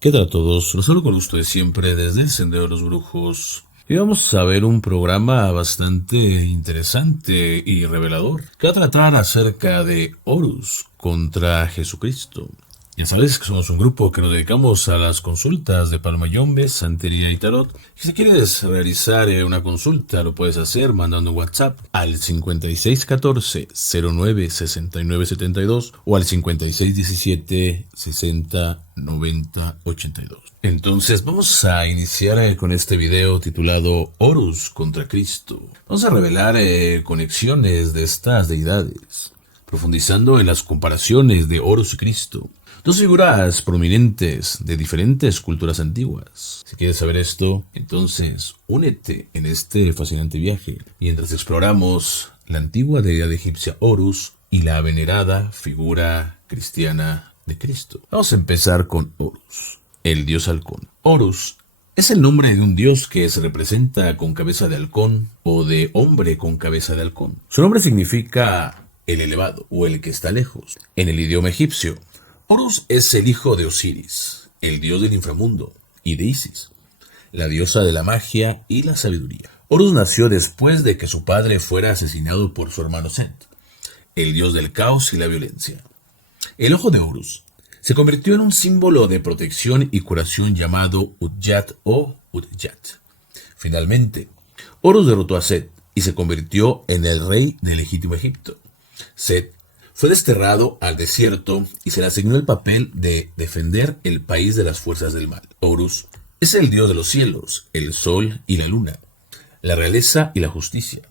¿Qué tal a todos? Los saludo con gusto de siempre desde el Sendero de los Brujos. Y vamos a ver un programa bastante interesante y revelador que va a tratar acerca de Horus contra Jesucristo. Ya sabes que somos un grupo que nos dedicamos a las consultas de palmayombe, santería y tarot. Si quieres realizar una consulta, lo puedes hacer mandando un WhatsApp al 5614-096972 o al 5617-609082. Entonces vamos a iniciar con este video titulado Horus contra Cristo. Vamos a revelar conexiones de estas deidades, profundizando en las comparaciones de Horus y Cristo. Dos figuras prominentes de diferentes culturas antiguas. Si quieres saber esto, entonces únete en este fascinante viaje mientras exploramos la antigua deidad egipcia Horus y la venerada figura cristiana de Cristo. Vamos a empezar con Horus, el dios halcón. Horus es el nombre de un dios que se representa con cabeza de halcón o de hombre con cabeza de halcón. Su nombre significa el elevado o el que está lejos en el idioma egipcio. Horus es el hijo de Osiris, el dios del inframundo, y de Isis, la diosa de la magia y la sabiduría. Horus nació después de que su padre fuera asesinado por su hermano Set, el dios del caos y la violencia. El ojo de Horus se convirtió en un símbolo de protección y curación llamado Udyat o Udyat. Finalmente, Horus derrotó a Set y se convirtió en el rey del legítimo Egipto. Set fue desterrado al desierto y se le asignó el papel de defender el país de las fuerzas del mal. Horus es el dios de los cielos, el sol y la luna, la realeza y la justicia.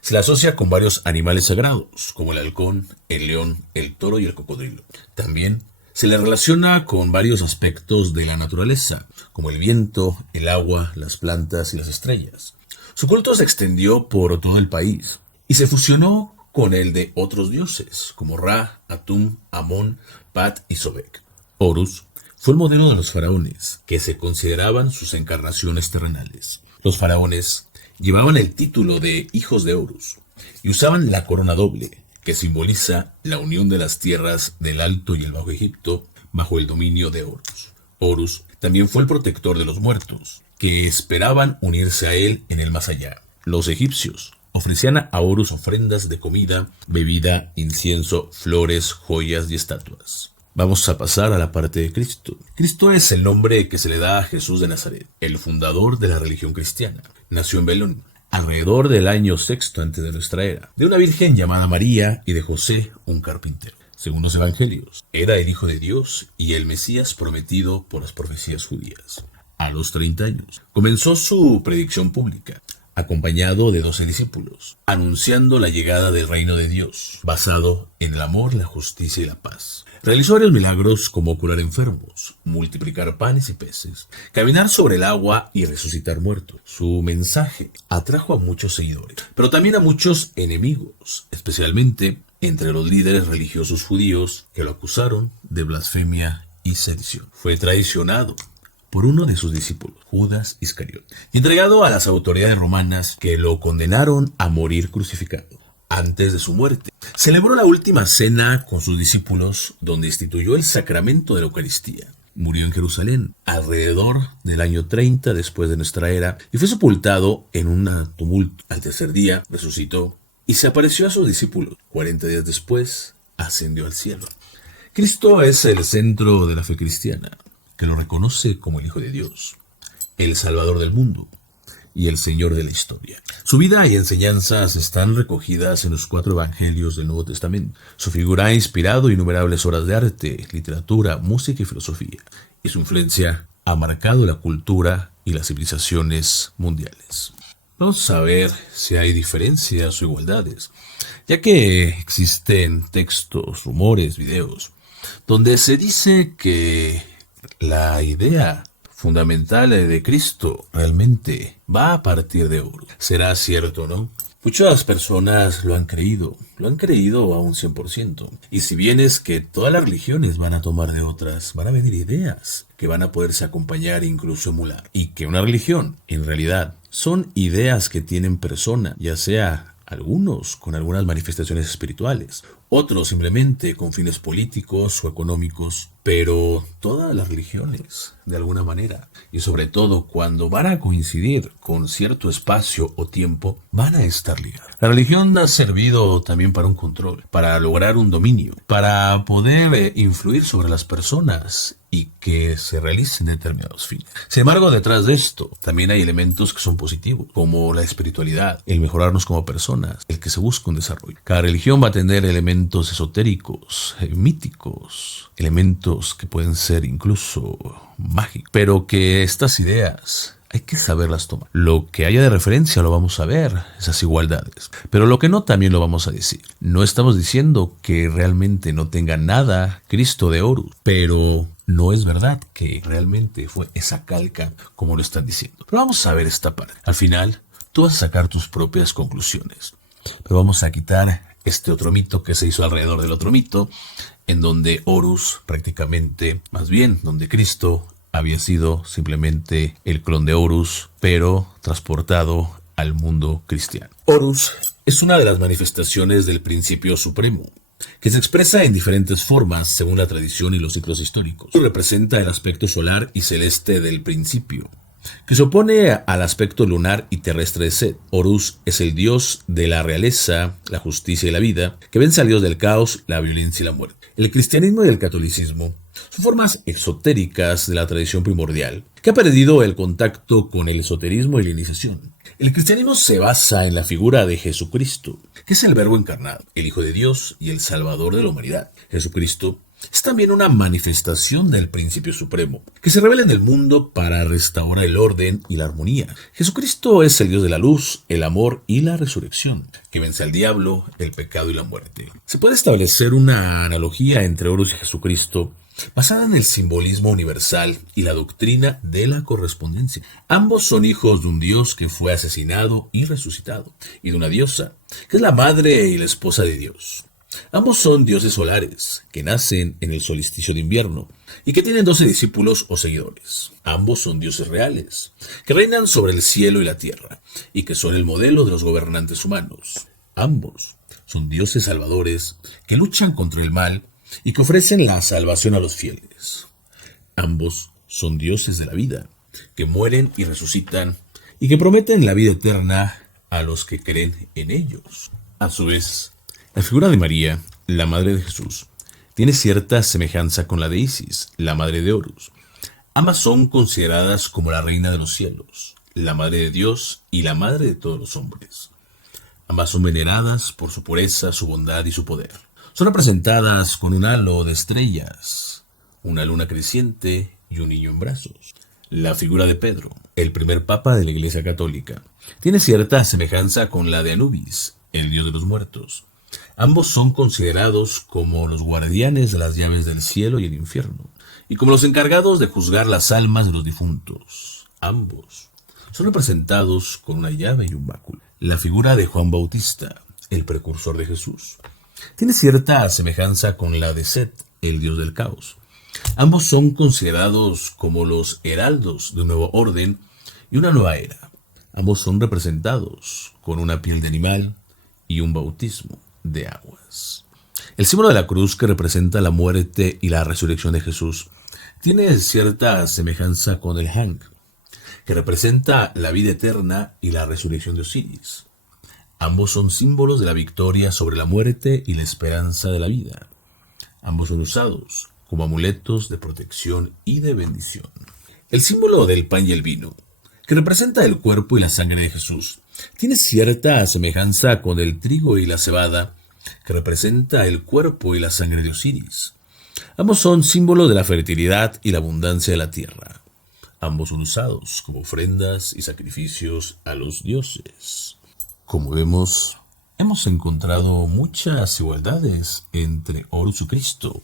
Se le asocia con varios animales sagrados, como el halcón, el león, el toro y el cocodrilo. También se le relaciona con varios aspectos de la naturaleza, como el viento, el agua, las plantas y las estrellas. Su culto se extendió por todo el país y se fusionó con el de otros dioses, como Ra, Atum, Amón, Pat y Sobek. Horus fue el modelo de los faraones, que se consideraban sus encarnaciones terrenales. Los faraones llevaban el título de hijos de Horus y usaban la corona doble, que simboliza la unión de las tierras del Alto y el Bajo Egipto bajo el dominio de Horus. Horus también fue el protector de los muertos, que esperaban unirse a él en el más allá. Los egipcios ofrecían a Horus ofrendas de comida, bebida, incienso, flores, joyas y estatuas. Vamos a pasar a la parte de Cristo. Cristo es el nombre que se le da a Jesús de Nazaret, el fundador de la religión cristiana. Nació en Belén, alrededor del año sexto antes de nuestra era, de una virgen llamada María y de José, un carpintero. Según los evangelios, era el Hijo de Dios y el Mesías prometido por las profecías judías. A los 30 años, comenzó su predicción pública, acompañado de 12 discípulos, anunciando la llegada del reino de Dios, basado en el amor, la justicia y la paz. Realizó varios milagros como curar enfermos, multiplicar panes y peces, caminar sobre el agua y resucitar muertos. Su mensaje atrajo a muchos seguidores, pero también a muchos enemigos, especialmente entre los líderes religiosos judíos que lo acusaron de blasfemia y sedición. Fue traicionado por uno de sus discípulos, Judas Iscariote, y entregado a las autoridades romanas que lo condenaron a morir crucificado. Antes de su muerte, celebró la última cena con sus discípulos, donde instituyó el sacramento de la Eucaristía. Murió en Jerusalén alrededor del año 30 después de nuestra era y fue sepultado en un tumulto. Al tercer día resucitó y se apareció a sus discípulos. 40 días después ascendió al cielo. Cristo es el centro de la fe cristiana, que lo reconoce como el Hijo de Dios, el Salvador del mundo y el Señor de la historia. Su vida y enseñanzas están recogidas en los 4 evangelios del Nuevo Testamento. Su figura ha inspirado innumerables obras de arte, literatura, música y filosofía, y su influencia ha marcado la cultura y las civilizaciones mundiales. Vamos a ver si hay diferencias o igualdades, ya que existen textos, rumores, videos, donde se dice que la idea fundamental de Cristo realmente va a partir de Horus. ¿Será cierto, no? Muchas personas lo han creído a un 100%. Y si bien es que todas las religiones van a tomar de otras, van a venir ideas que van a poderse acompañar e incluso emular. Y que una religión, en realidad, son ideas que tienen persona, ya sea algunos con algunas manifestaciones espirituales, otros simplemente con fines políticos o económicos Pero todas las religiones, de alguna manera, y sobre todo cuando van a coincidir con cierto espacio o tiempo, van a estar ligadas. La religión ha servido también para un control, para lograr un dominio, para poder influir sobre las personas y que se realicen determinados fines. Sin embargo, detrás de esto también hay elementos que son positivos, como la espiritualidad, el mejorarnos como personas, el que se busca un desarrollo. Cada religión va a tener elementos esotéricos, míticos, elementos que pueden ser incluso mágicos, pero que estas ideas hay que saberlas tomar. Lo que haya de referencia lo vamos a ver, esas igualdades. Pero lo que no también lo vamos a decir. No estamos diciendo que realmente no tenga nada Cristo de Horus, pero no es verdad que realmente fue esa calca como lo están diciendo. Pero vamos a ver esta parte. Al final, tú vas a sacar tus propias conclusiones. Pero vamos a quitar este otro mito que se hizo alrededor del otro mito, en donde Horus prácticamente, más bien, donde Cristo había sido simplemente el clon de Horus, pero transportado al mundo cristiano. Horus es una de las manifestaciones del principio supremo, que se expresa en diferentes formas según la tradición y los ciclos históricos. Representa el aspecto solar y celeste del principio, que se opone al aspecto lunar y terrestre de Set. Horus es el dios de la realeza, la justicia y la vida, que vence al dios del caos, la violencia y la muerte. El cristianismo y el catolicismo son formas exotéricas de la tradición primordial, que ha perdido el contacto con el esoterismo y la iniciación. El cristianismo se basa en la figura de Jesucristo, que es el Verbo encarnado, el Hijo de Dios y el Salvador de la humanidad. Jesucristo es también una manifestación del principio supremo, que se revela en el mundo para restaurar el orden y la armonía. Jesucristo es el Dios de la luz, el amor y la resurrección, que vence al diablo, el pecado y la muerte. Se puede establecer una analogía entre Horus y Jesucristo, basada en el simbolismo universal y la doctrina de la correspondencia. Ambos son hijos de un dios que fue asesinado y resucitado, y de una diosa, que es la madre y la esposa de Dios. Ambos son dioses solares, que nacen en el solsticio de invierno, y que tienen 12 discípulos o seguidores. Ambos son dioses reales, que reinan sobre el cielo y la tierra, y que son el modelo de los gobernantes humanos. Ambos son dioses salvadores, que luchan contra el mal, y que ofrecen la salvación a los fieles. Ambos son dioses de la vida, que mueren y resucitan, y que prometen la vida eterna a los que creen en ellos. A su vez, la figura de María, la madre de Jesús, tiene cierta semejanza con la de Isis, la madre de Horus. Ambas son consideradas como la reina de los cielos, la madre de Dios y la madre de todos los hombres. Ambas son veneradas por su pureza, su bondad y su poder. Son representadas con un halo de estrellas, una luna creciente y un niño en brazos. La figura de Pedro, el primer papa de la Iglesia Católica, tiene cierta semejanza con la de Anubis, el dios de los muertos. Ambos son considerados como los guardianes de las llaves del cielo y el infierno, y como los encargados de juzgar las almas de los difuntos. Ambos son representados con una llave y un báculo. La figura de Juan Bautista, el precursor de Jesús, tiene cierta semejanza con la de Set, el dios del caos. Ambos son considerados como los heraldos de un nuevo orden y una nueva era. Ambos son representados con una piel de animal y un bautismo de aguas. El símbolo de la cruz, que representa la muerte y la resurrección de Jesús, tiene cierta semejanza con el Hang, que representa la vida eterna y la resurrección de Osiris. Ambos son símbolos de la victoria sobre la muerte y la esperanza de la vida. Ambos son usados como amuletos de protección y de bendición. El símbolo del pan y el vino, que representa el cuerpo y la sangre de Jesús, tiene cierta semejanza con el trigo y la cebada, que representa el cuerpo y la sangre de Osiris. Ambos son símbolos de la fertilidad y la abundancia de la tierra. Ambos son usados como ofrendas y sacrificios a los dioses. Como vemos, hemos encontrado muchas igualdades entre Horus y Cristo,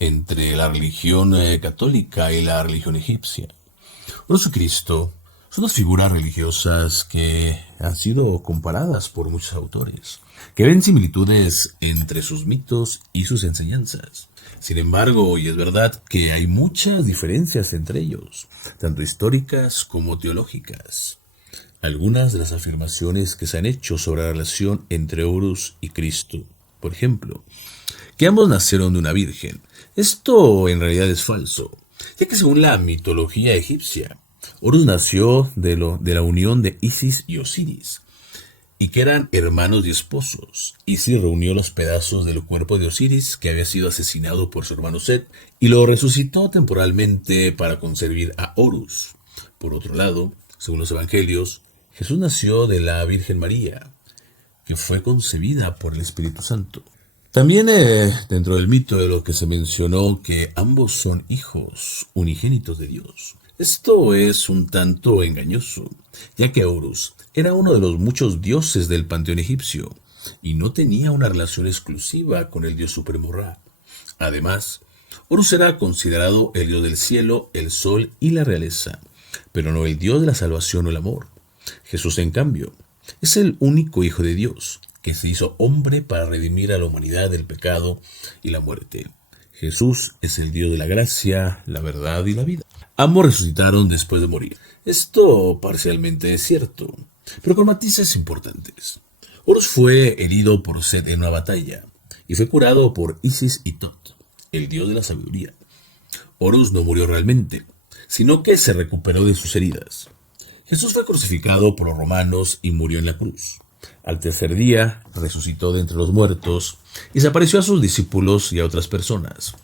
entre la religión católica y la religión egipcia. Horus y Cristo son dos figuras religiosas que han sido comparadas por muchos autores, que ven similitudes entre sus mitos y sus enseñanzas. Sin embargo, y es verdad que hay muchas diferencias entre ellos, tanto históricas como teológicas. Algunas de las afirmaciones que se han hecho sobre la relación entre Horus y Cristo, por ejemplo, que ambos nacieron de una virgen, Esto en realidad es falso, ya que según la mitología egipcia, Horus nació de la unión de Isis y Osiris, y que eran hermanos y esposos. Isis reunió los pedazos del cuerpo de Osiris, que había sido asesinado por su hermano Set, y lo resucitó temporalmente para concebir a Horus. Por otro lado, según los evangelios, Jesús nació de la Virgen María, que fue concebida por el Espíritu Santo. También dentro del mito de lo que se mencionó que ambos son hijos unigénitos de Dios. Esto es un tanto engañoso, ya que Horus era uno de los muchos dioses del panteón egipcio y no tenía una relación exclusiva con el dios supremo Ra. Además, Horus era considerado el dios del cielo, el sol y la realeza, pero no el dios de la salvación o el amor. Jesús, en cambio, es el único hijo de Dios que se hizo hombre para redimir a la humanidad del pecado y la muerte. Jesús es el Dios de la gracia, la verdad y la vida. Ambos resucitaron después de morir. Esto parcialmente es cierto, pero con matices importantes. Horus fue herido por Set en una batalla y fue curado por Isis y Tot, el dios de la sabiduría. Horus no murió realmente, sino que se recuperó de sus heridas. Jesús fue crucificado por los romanos y murió en la cruz. Al tercer día resucitó de entre los muertos y se apareció a sus discípulos y a otras personas.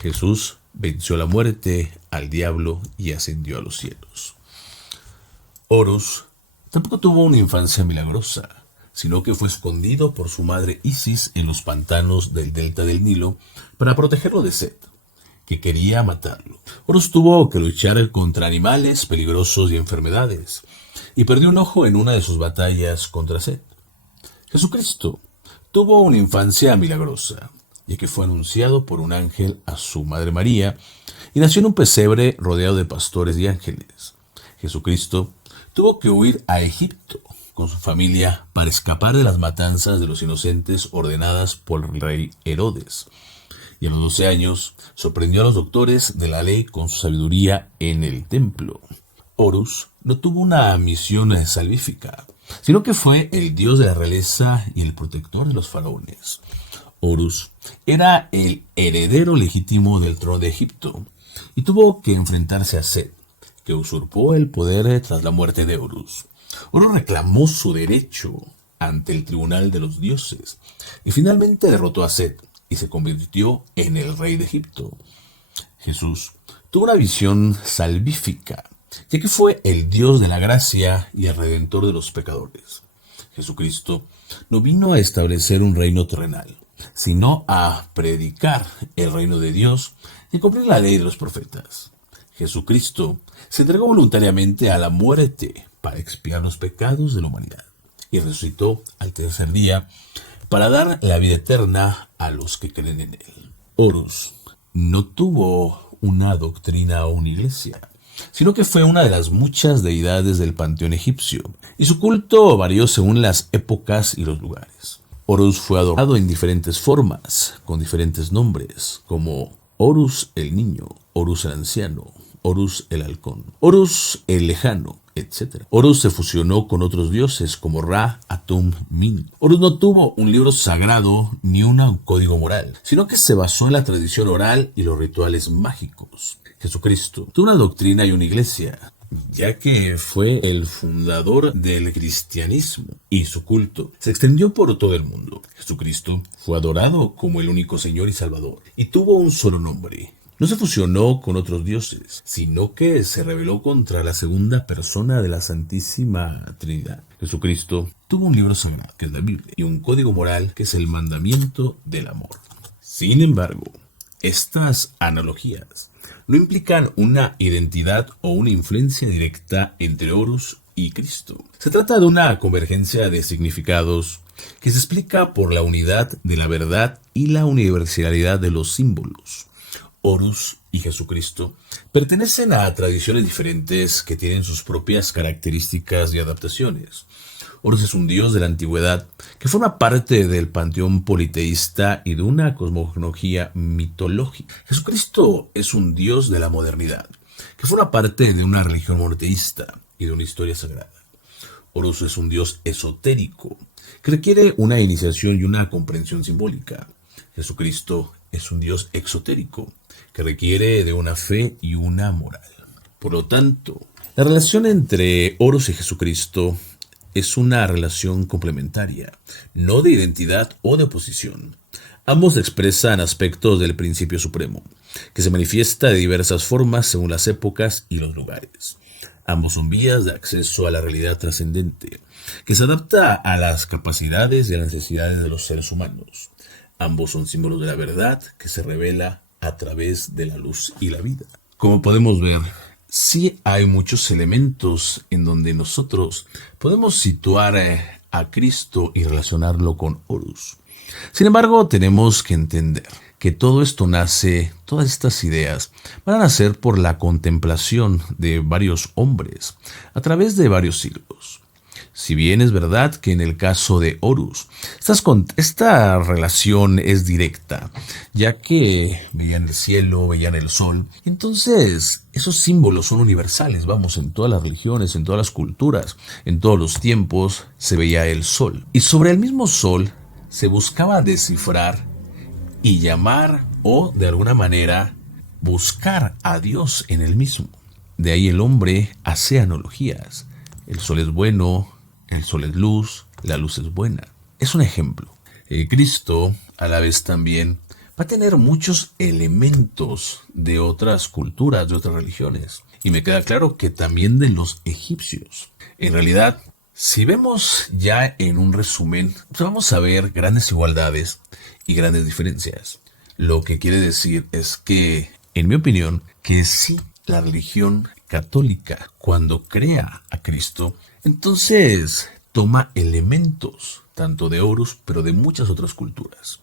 Jesús venció la muerte, al diablo y ascendió a los cielos. Horus tampoco tuvo una infancia milagrosa, sino que fue escondido por su madre Isis en los pantanos del delta del Nilo para protegerlo de Set, que quería matarlo. Horus tuvo que luchar contra animales peligrosos y enfermedades, y perdió un ojo en una de sus batallas contra Set. Jesucristo tuvo una infancia milagrosa, ya que fue anunciado por un ángel a su madre María, y nació en un pesebre rodeado de pastores y ángeles. Jesucristo tuvo que huir a Egipto con su familia para escapar de las matanzas de los inocentes ordenadas por el rey Herodes. Y a los 12 años sorprendió a los doctores de la ley con su sabiduría en el templo. Horus no tuvo una misión salvífica, sino que fue el dios de la realeza y el protector de los faraones. Horus era el heredero legítimo del trono de Egipto y tuvo que enfrentarse a Set, que usurpó el poder tras la muerte de Horus. Horus reclamó su derecho ante el tribunal de los dioses y finalmente derrotó a Set y se convirtió en el rey de Egipto. Jesús tuvo una visión salvífica, ya que fue el Dios de la gracia y el redentor de los pecadores. Jesucristo no vino a establecer un reino terrenal, sino a predicar el reino de Dios y cumplir la ley de los profetas. Jesucristo se entregó voluntariamente a la muerte para expiar los pecados de la humanidad y resucitó al tercer día para dar la vida eterna a los que creen en él. Horus no tuvo una doctrina o una iglesia, sino que fue una de las muchas deidades del panteón egipcio, y su culto varió según las épocas y los lugares. Horus fue adorado en diferentes formas, con diferentes nombres, como Horus el niño, Horus el anciano, Horus el halcón, Horus el lejano, etc. Horus se fusionó con otros dioses como Ra, Atum, Min. Horus no tuvo un libro sagrado ni un código moral, sino que se basó en la tradición oral y los rituales mágicos. Jesucristo tuvo una doctrina y una iglesia, ya que fue el fundador del cristianismo y su culto se extendió por todo el mundo. Jesucristo fue adorado como el único Señor y Salvador y tuvo un solo nombre. No se fusionó con otros dioses, sino que se rebeló contra la segunda persona de la Santísima Trinidad. Jesucristo tuvo un libro sagrado, que es la Biblia, y un código moral, que es el mandamiento del amor. Sin embargo, estas analogías no implican una identidad o una influencia directa entre Horus y Cristo. Se trata de una convergencia de significados que se explica por la unidad de la verdad y la universalidad de los símbolos. Horus y Jesucristo pertenecen a tradiciones diferentes que tienen sus propias características y adaptaciones. Horus es un dios de la antigüedad que forma parte del panteón politeísta y de una cosmología mitológica. Jesucristo es un dios de la modernidad que forma parte de una religión monoteísta y de una historia sagrada. Horus es un dios esotérico que requiere una iniciación y una comprensión simbólica. Jesucristo es un Dios exotérico que requiere de una fe y una moral. Por lo tanto, la relación entre Horus y Jesucristo es una relación complementaria, no de identidad o de oposición. Ambos expresan aspectos del principio supremo, que se manifiesta de diversas formas según las épocas y los lugares. Ambos son vías de acceso a la realidad trascendente, que se adapta a las capacidades y a las necesidades de los seres humanos. Ambos son símbolos de la verdad que se revela a través de la luz y la vida. Como podemos ver, sí hay muchos elementos en donde nosotros podemos situar a Cristo y relacionarlo con Horus. Sin embargo, tenemos que entender que todo esto nace, todas estas ideas van a nacer por la contemplación de varios hombres a través de varios siglos. Si bien es verdad que en el caso de Horus, esta relación es directa, ya que veían el cielo, veían el sol, entonces esos símbolos son universales, vamos, en todas las religiones, en todas las culturas, en todos los tiempos se veía el sol. Y sobre el mismo sol se buscaba descifrar y llamar o de alguna manera buscar a Dios en el mismo. De ahí el hombre hace analogías. El sol es bueno, el sol es luz, la luz es buena. Es un ejemplo. Cristo a la vez también va a tener muchos elementos de otras culturas, de otras religiones. Y me queda claro que también de los egipcios. En realidad, si vemos ya en un resumen, pues vamos a ver grandes igualdades y grandes diferencias. Lo que quiere decir es que, en mi opinión, que sí, la religión católica, cuando crea a Cristo, entonces toma elementos, tanto de Horus, pero de muchas otras culturas.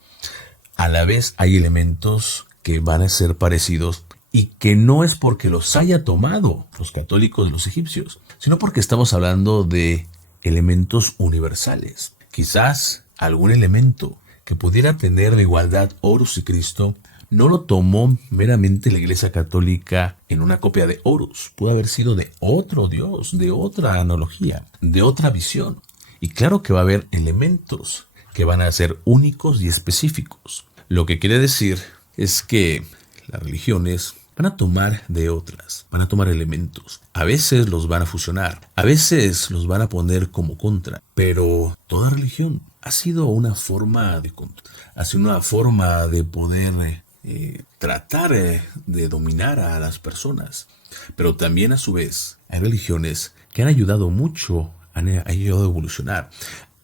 A la vez hay elementos que van a ser parecidos y que no es porque los haya tomado los católicos de los egipcios, sino porque estamos hablando de elementos universales. Quizás algún elemento que pudiera tener la igualdad Horus y Cristo no lo tomó meramente la Iglesia Católica en una copia de Horus. Pudo haber sido de otro Dios, de otra analogía, de otra visión. Y claro que va a haber elementos que van a ser únicos y específicos. Lo que quiere decir es que las religiones van a tomar de otras, van a tomar elementos. A veces los van a fusionar, a veces los van a poner como contra, pero toda religión ha sido una forma de control, ha sido una forma de poder tratar de dominar a las personas. Pero también a su vez hay religiones que han ayudado mucho, han ayudado a evolucionar.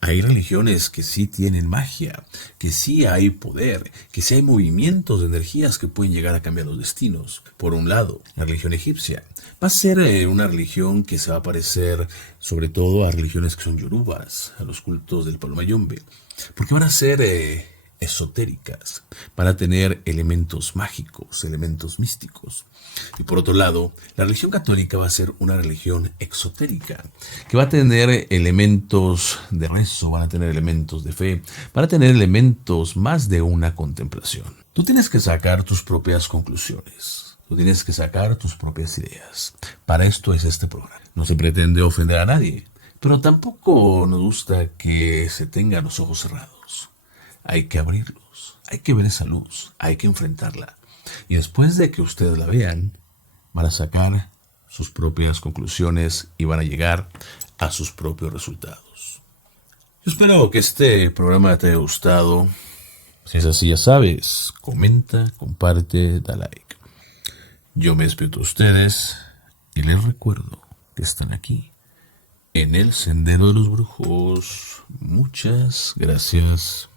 Hay religiones que sí tienen magia, que sí hay poder, que sí hay movimientos de energías que pueden llegar a cambiar los destinos. Por un lado, la religión egipcia va a ser una religión que se va a parecer sobre todo a religiones que son yorubas, a los cultos del Palo Mayombe, porque van a ser esotéricas, van a tener elementos mágicos, elementos místicos. Y por otro lado, la religión católica va a ser una religión exotérica, que va a tener elementos de rezo, van a tener elementos de fe, van a tener elementos más de una contemplación. Tú tienes que sacar tus propias conclusiones, tú tienes que sacar tus propias ideas. Para esto es este programa. No se pretende ofender a nadie, pero tampoco nos gusta que se tengan los ojos cerrados. Hay que abrirlos, hay que ver esa luz, hay que enfrentarla. Y después de que ustedes la vean, van a sacar sus propias conclusiones y van a llegar a sus propios resultados. Yo espero que este programa te haya gustado. Si es así, ya sabes, comenta, comparte, da like. Yo me despido de ustedes y les recuerdo que están aquí, en el Sendero de los Brujos. Muchas gracias.